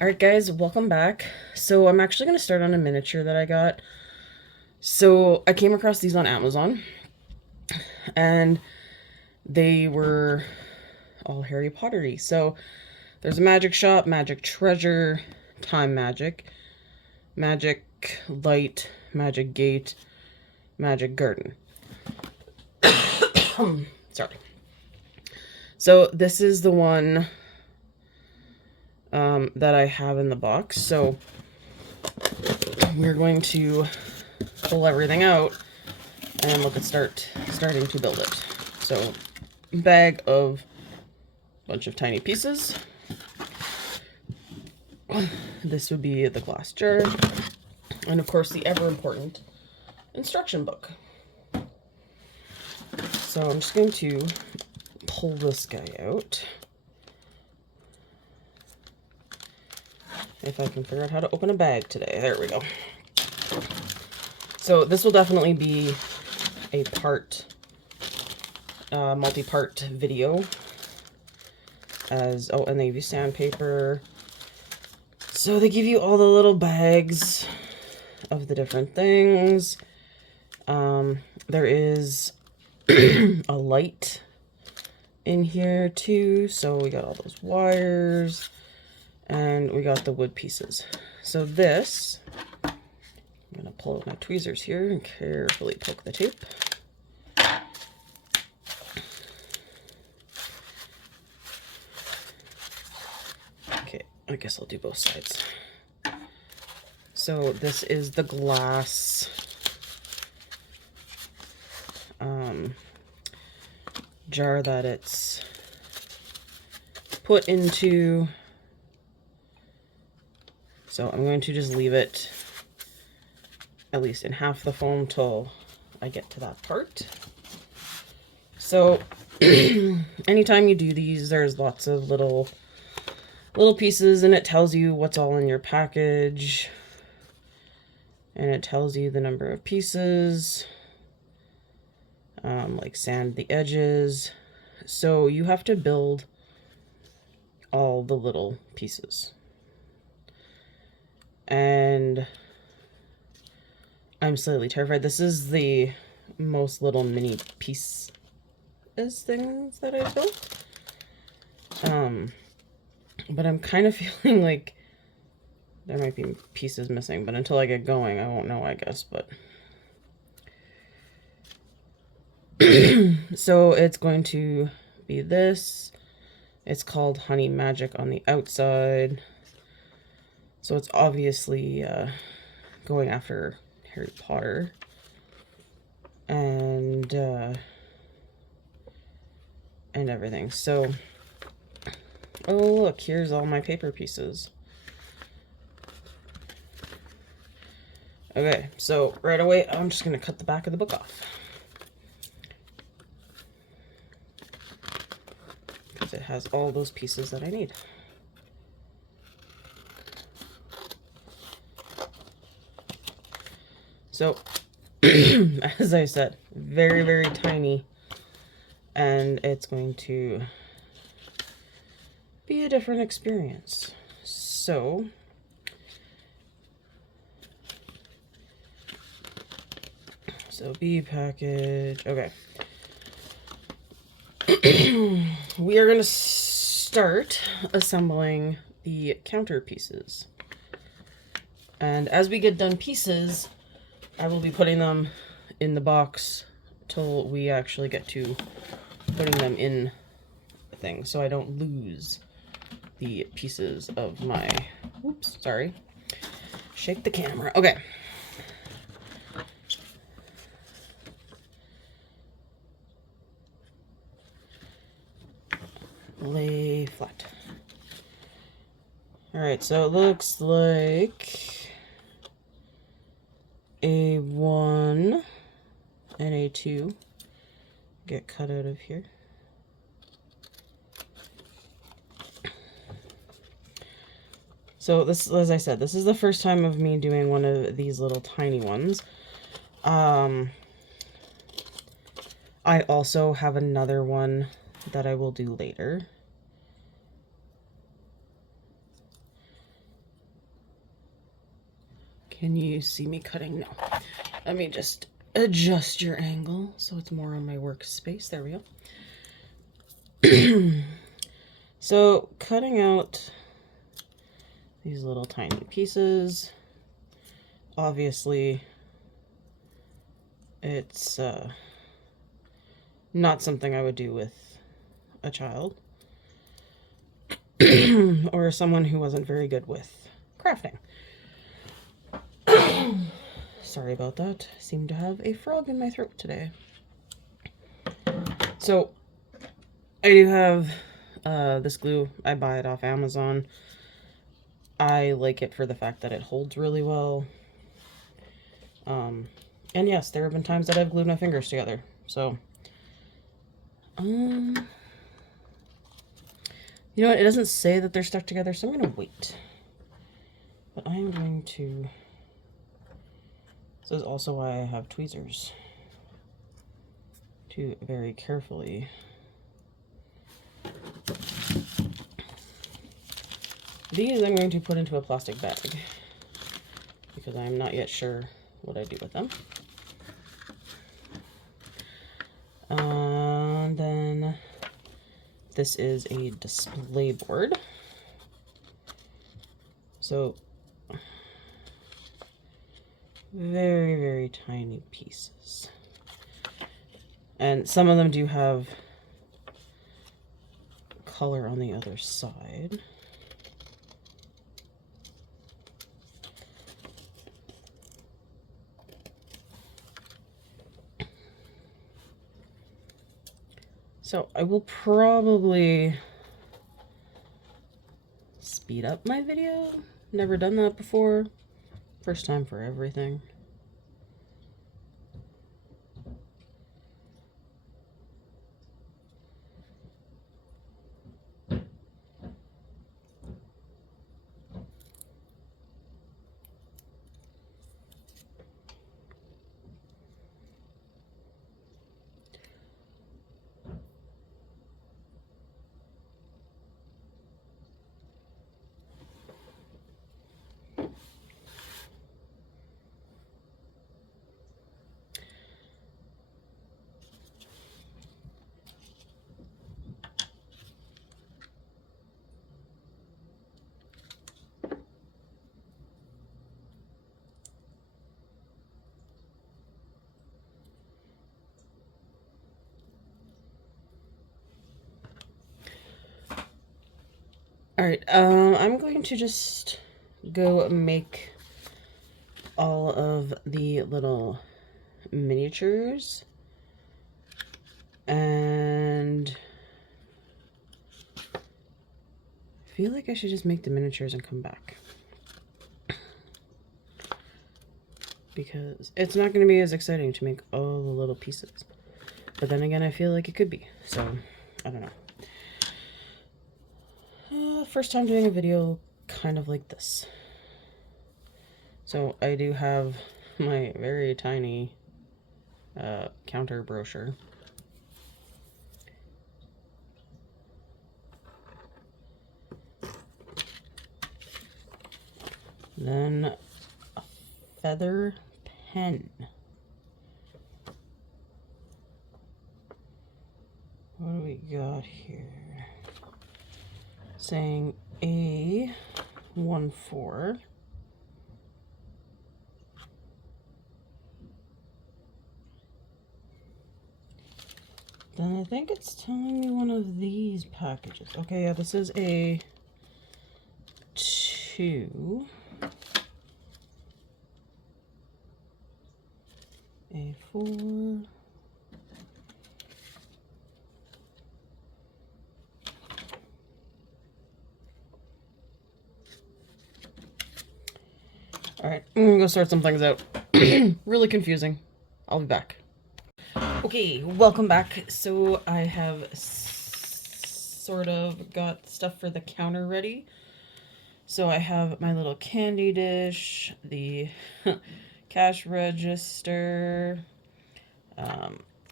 Alright guys, welcome back. So I'm actually going to start on a miniature that I got. So I came across these on Amazon and they were all Harry Pottery. So there's a magic shop, magic treasure, time magic, magic light, magic gate, magic garden. Sorry. So this is the one that I have in the box. So we're going to pull everything out and look at starting to build it. So bag of bunch of tiny pieces. This would be the glass jar, and of course the ever important instruction book. So I'm just going to pull this guy out. If I can figure out how to open a bag today. There we go. So this will definitely be a multi-part video. And they give you sandpaper. So they give you all the little bags of the different things. There is a light in here too. So we got all those wires and we got the wood pieces. So this, I'm gonna pull out my tweezers here and carefully poke the tape. Okay, I guess I'll do both sides. So this is the glass jar that it's put into. So I'm going to just leave it at least in half the foam till I get to that part. So anytime you do these, there's lots of little pieces, and it tells you what's all in your package, and it tells you the number of pieces, like sand the edges. So you have to build all the little pieces. And I'm slightly terrified. This is the most little mini piece things that I built. But I'm kind of feeling like there might be pieces missing, but until I get going, I won't know, I guess. But so it's going to be this. It's called Honey Magic on the outside. So it's obviously going after Harry Potter. And everything. So, oh look, here's all my paper pieces. Okay, so right away, I'm just gonna cut the back of the book off. Because it has all those pieces that I need. So, as I said, very, very tiny. And it's going to be a different experience. So, B package. Okay. We are going to start assembling the counter pieces. And as we get done pieces, I will be putting them in the box till we actually get to putting them in the thing, so I don't lose the pieces of my, oops, sorry, shake the camera. Okay. Lay flat. Alright, so it looks like A1 and A2 get cut out of here. So this, as I said, this is the first time of me doing one of these little tiny ones. I also have another one that I will do later. Can you see me cutting? No. Let me just adjust your angle so it's more on my workspace. There we go. So cutting out these little tiny pieces, obviously it's not something I would do with a child or someone who wasn't very good with crafting. Sorry about that. I seem to have a frog in my throat today. So I do have this glue. I buy it off Amazon. I like it for the fact that it holds really well. And yes, there have been times that I've glued my fingers together. So, you know what? It doesn't say that they're stuck together, so I'm going to wait. But I am going to... This is also why I have tweezers. To very carefully... These I'm going to put into a plastic bag because I'm not yet sure what I do with them. And then this is a display board. So very, very tiny pieces. And some of them do have color on the other side. So I will probably speed up my video. Never done that before. First time for everything. Alright, I'm going to just go make all of the little miniatures. And I feel like I should just make the miniatures and come back. Because it's not going to be as exciting to make all the little pieces. But then again, I feel like it could be. So, I don't know. First time doing a video kind of like this. So I do have my very tiny counter brochure. Then a feather pen. What do we got here? Saying A14. Then I think it's telling me one of these packages. Okay, yeah, this is A2. A4. Alright, I'm gonna go sort some things out. Really confusing. I'll be back. Okay, welcome back. So I have sort of got stuff for the counter ready. So I have my little candy dish, the cash register,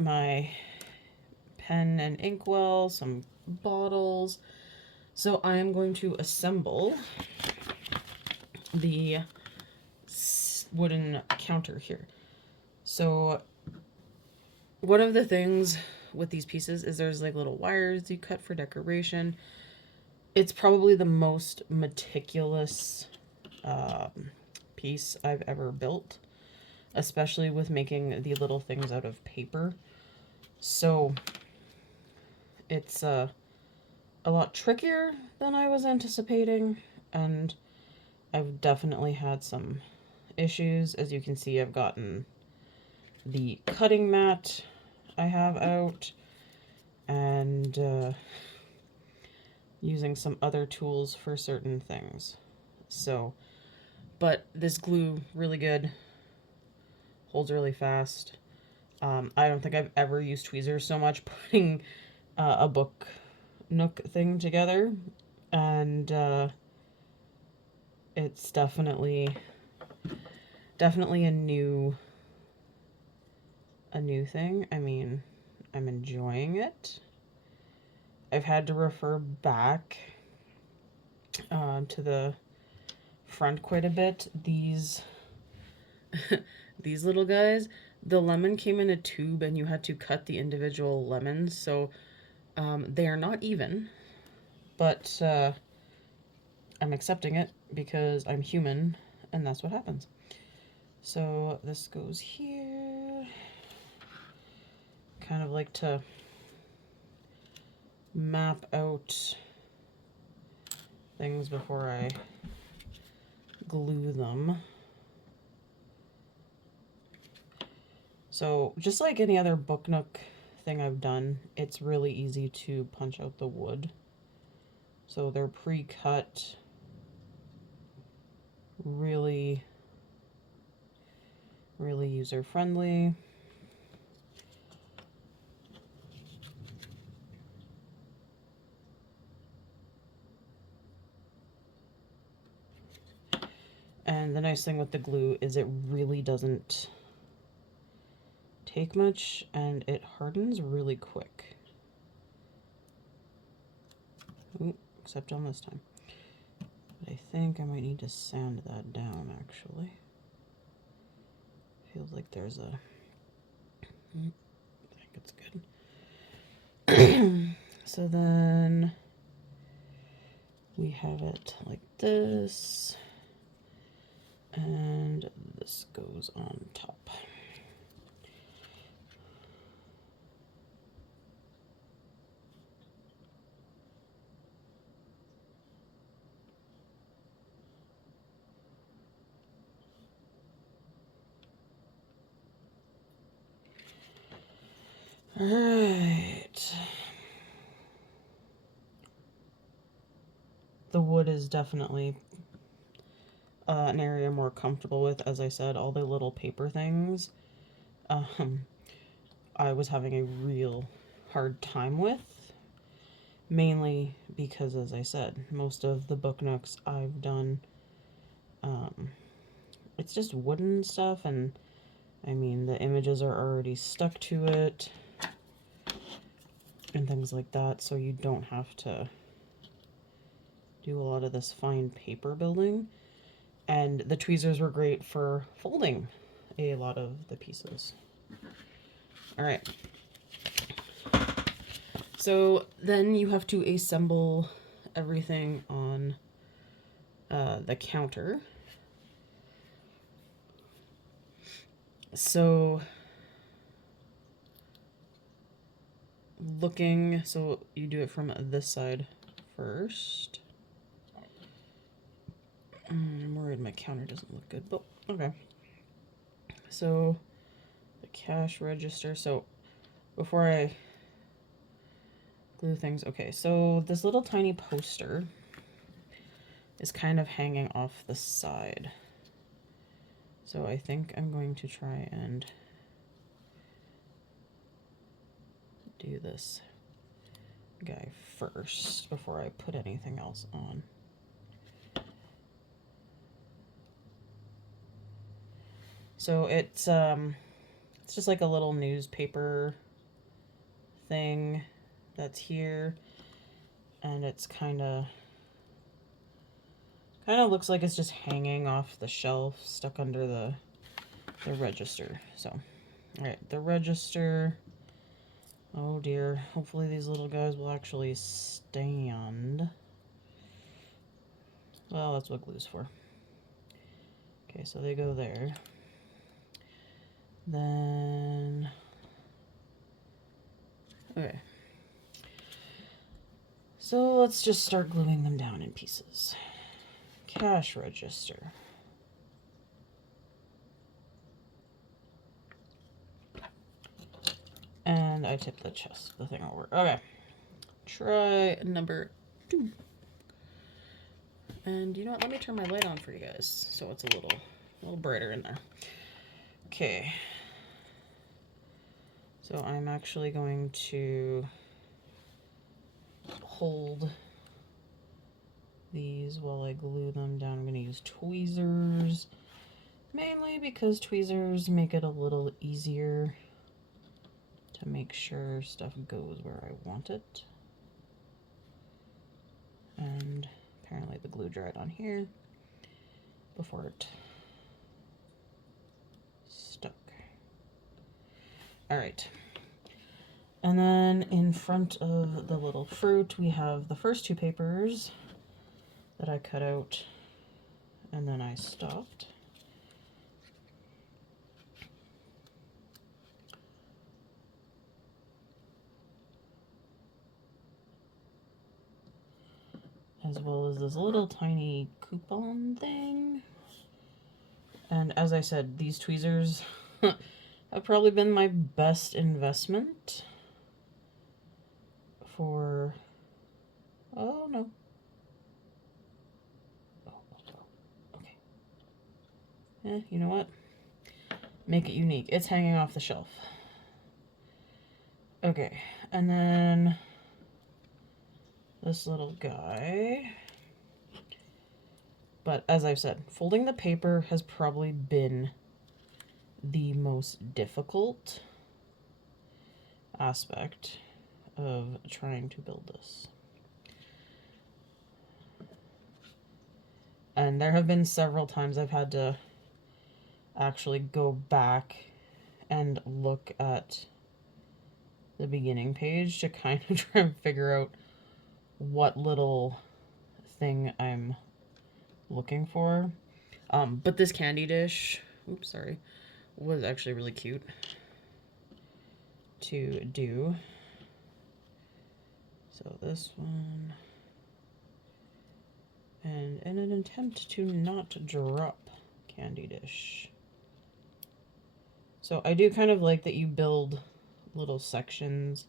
my pen and inkwell, some bottles. So I am going to assemble the wooden counter here. So one of the things with these pieces is there's like little wires you cut for decoration. It's probably the most meticulous piece I've ever built, especially with making the little things out of paper. So it's a lot trickier than I was anticipating, and I've definitely had some issues. As you can see, I've gotten the cutting mat I have out, and using some other tools for certain things. So, but this glue, really good, holds really fast. I don't think I've ever used tweezers so much putting a book nook thing together, and it's definitely a new thing. I mean, I'm enjoying it. I've had to refer back to the front quite a bit. These these little guys, the lemon came in a tube and you had to cut the individual lemons, so they are not even, but I'm accepting it because I'm human and that's what happens. So this goes here. Kind of like to map out things before I glue them. So just like any other book nook thing I've done, it's really easy to punch out the wood. So they're pre-cut, really user-friendly. And the nice thing with the glue is it really doesn't take much and it hardens really quick. Ooh, except on this time. But I think I might need to sand that down actually. Feels like there's a... I think it's good. So then we have it like this, and this goes on top. All right. The wood is definitely an area I'm more comfortable with. As I said, all the little paper things, I was having a real hard time with, mainly because, as I said, most of the book nooks I've done, it's just wooden stuff, and I mean, the images are already stuck to it and things like that, so you don't have to do a lot of this fine paper building. And the tweezers were great for folding a lot of the pieces. All right. So then you have to assemble everything on the counter. So so you do it from this side first. I'm worried my counter doesn't look good, but okay. So the cash register. So before I glue things, okay, so this little tiny poster is kind of hanging off the side. So I think I'm going to try and do this guy first before I put anything else on. So it's just like a little newspaper thing that's here, and it's kind of Kind of looks like it's just hanging off the shelf, stuck under the register. So, all right, the register. Oh dear. Hopefully these little guys will actually stand. Well, that's what glue's for. Okay, so they go there. Then, okay. So let's just start gluing them down in pieces. Cash register. And I tipped the thing over. Okay. Try number 2. And you know what? Let me turn my light on for you guys so it's a little brighter in there. Okay. So I'm actually going to hold these while I glue them down. I'm going to use tweezers, mainly because tweezers make it a little easier to make sure stuff goes where I want it. And apparently the glue dried on here before it stuck. All right. And then in front of the little fruit, we have the first 2 papers that I cut out and then I stopped. As well as this little tiny coupon thing. And as I said, these tweezers have probably been my best investment for, oh no. Okay. You know what? Make it unique. It's hanging off the shelf. Okay, and then this little guy. But as I've said, folding the paper has probably been the most difficult aspect of trying to build this. And there have been several times I've had to actually go back and look at the beginning page to kind of try and figure out what little thing I'm looking for. But this candy dish, oops, sorry, was actually really cute to do. So this one, and in an attempt to not drop candy dish. So I do kind of like that you build little sections,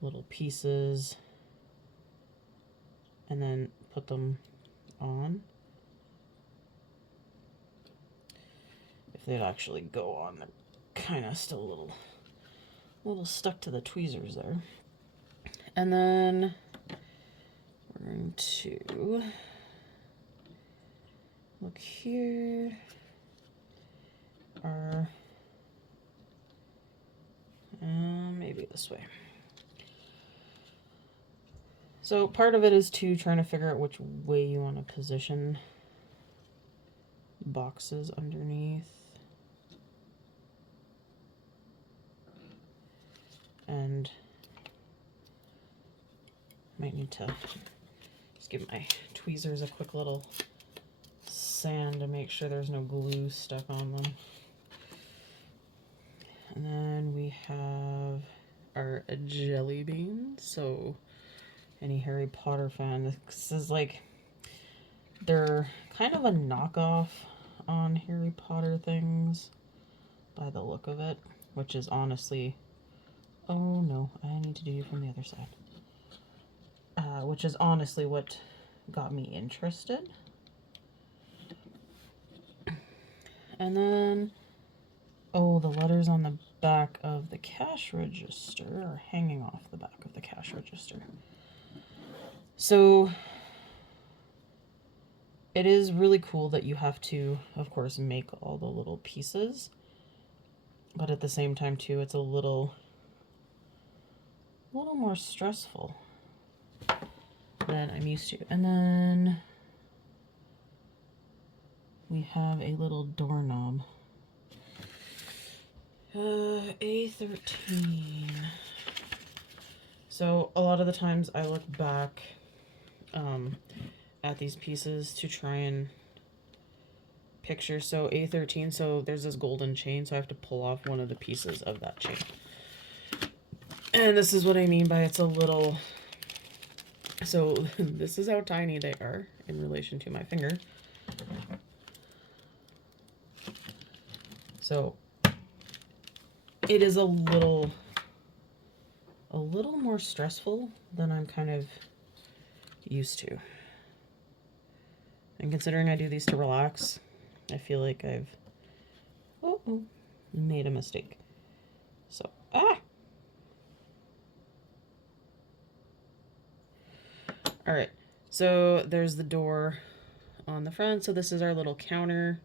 little pieces, and then put them on. If they'd actually go on, they're kind of still a little stuck to the tweezers there. And then we're going to look here. Maybe this way. So part of it is trying to figure out which way you want to position boxes underneath. And might need to just give my tweezers a quick little sand to make sure there's no glue stuck on them. And then we have our jelly beans. So any Harry Potter fan, this is like, they're kind of a knockoff on Harry Potter things by the look of it, which is honestly, oh no, I need to do you from the other side. Which is honestly what got me interested. And then, oh, the letters on the back of the cash register are hanging off the back of the cash register. So it is really cool that you have to, of course, make all the little pieces. But at the same time, too, it's a little more stressful than I'm used to. And then we have a little doorknob. A13. So a lot of the times I look back at these pieces to try and picture. So A13, so there's this golden chain, so I have to pull off one of the pieces of that chain. And this is what I mean by it's a little... So this is how tiny they are in relation to my finger. So it is a little more stressful than I'm kind of used to. And considering I do these to relax, I feel like I've made a mistake. So, all right, so there's the door on the front. So this is our little counter.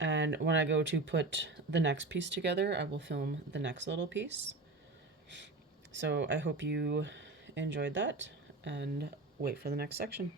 And when I go to put the next piece together, I will film the next little piece. So I hope you enjoyed that and wait for the next section.